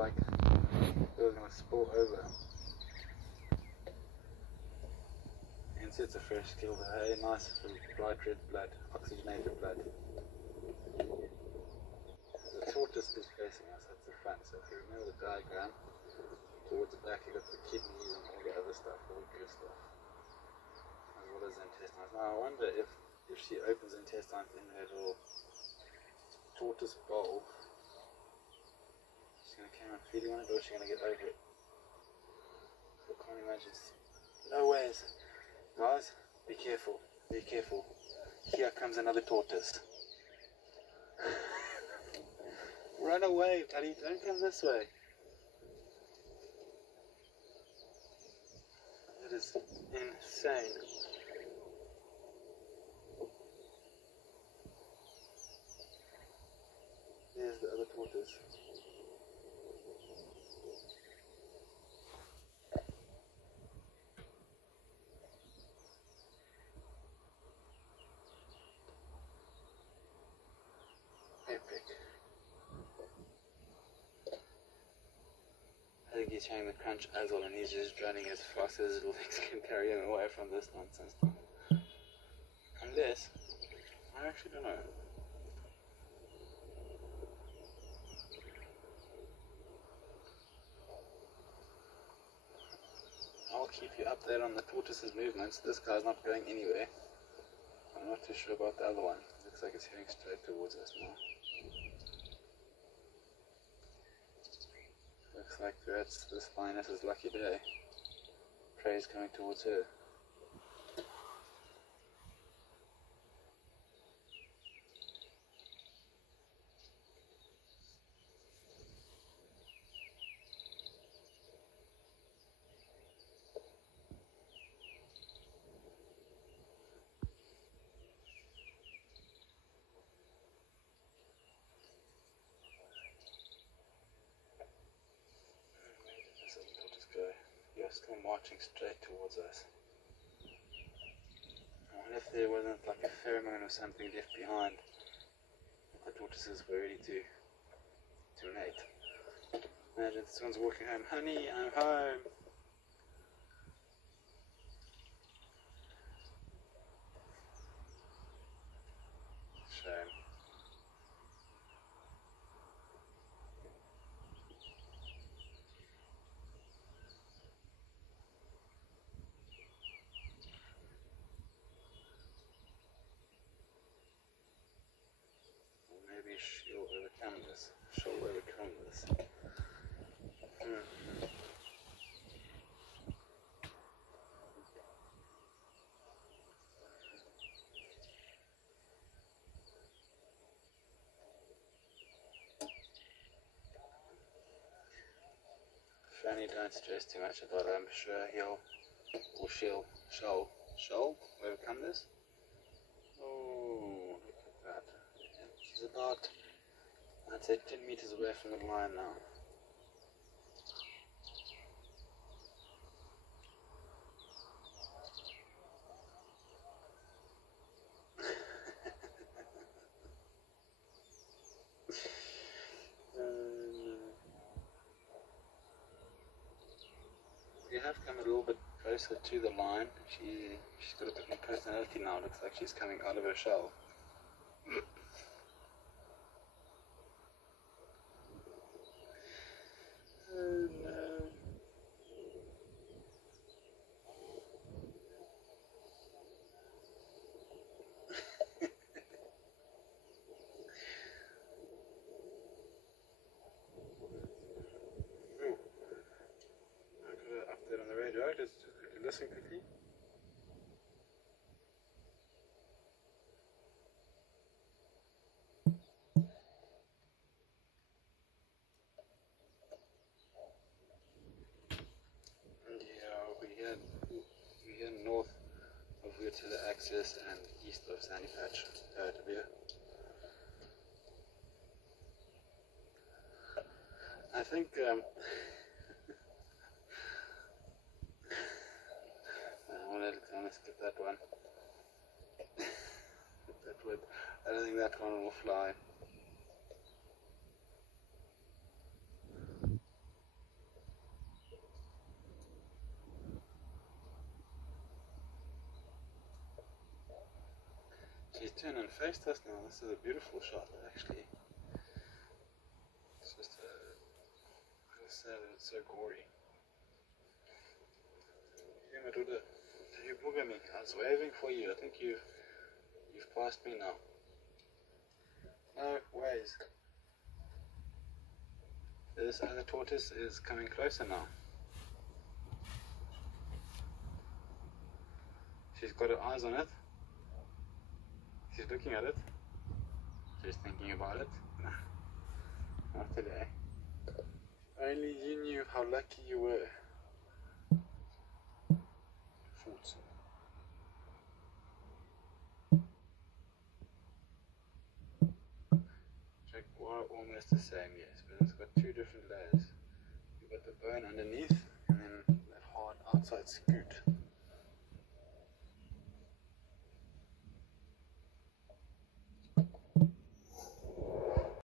like it was going to spill over. Hence it's a fresh kill, but hey, nice bright red blood, oxygenated blood. The tortoise is facing us at the front, so if you remember the diagram, towards the back you got the kidneys and all the other stuff, all the good stuff, as well as the intestines. Now I wonder if she opens the intestines in her little tortoise bowl, she's going to carry on feeding on it, or is she going to get over it? I can't imagine. No ways. Guys, be careful, be careful. Here comes another tortoise. Run away, buddy, don't come this way. That is insane. There's the other tortoise. Epic. I think he's trying to crunch as well, and he's just running as fast as his legs can carry him away from this nonsense. Unless, I actually don't know. I'll keep you updated on the tortoise's movements. This guy's not going anywhere. I'm not too sure about the other one. Looks like it's heading straight towards us now. Looks like that's this lioness's lucky day. Prey's coming towards her. You're still marching straight towards us. I wonder if there wasn't like a pheromone or something left behind. The tortoises were ready to mate. Imagine this one's walking home. Honey, I'm home. Shame. Maybe she'll overcome this. Fanny, don't stress too much about it. I'm sure he'll or she'll overcome this. Oh, look at that. She's about, I'd say, 10 meters away from the line now. We have come a little bit closer to the line. She's got a different personality now. Looks like she's coming out of her shell. Oh no. Update on the radio. Let's just quickly listen quickly. Yeah, we're here north of Wurtele Axis and east of Sandy Patch. I think I'm gonna skip that one. I don't think that one will fly. She's turned and faced us now. This is a beautiful shot, actually. It's just I'm sad that it's so gory. Yeah, Maduda, did you booger me? I was waving for you. I think you've passed me now. No ways. This other tortoise is coming closer now. She's got her eyes on it. She's looking at it. She's thinking about it. Nah, not today. Only you knew how lucky you were. Fools. We're almost the same, yes, but it's got two different layers. You've got the bone underneath and then that hard outside scoop.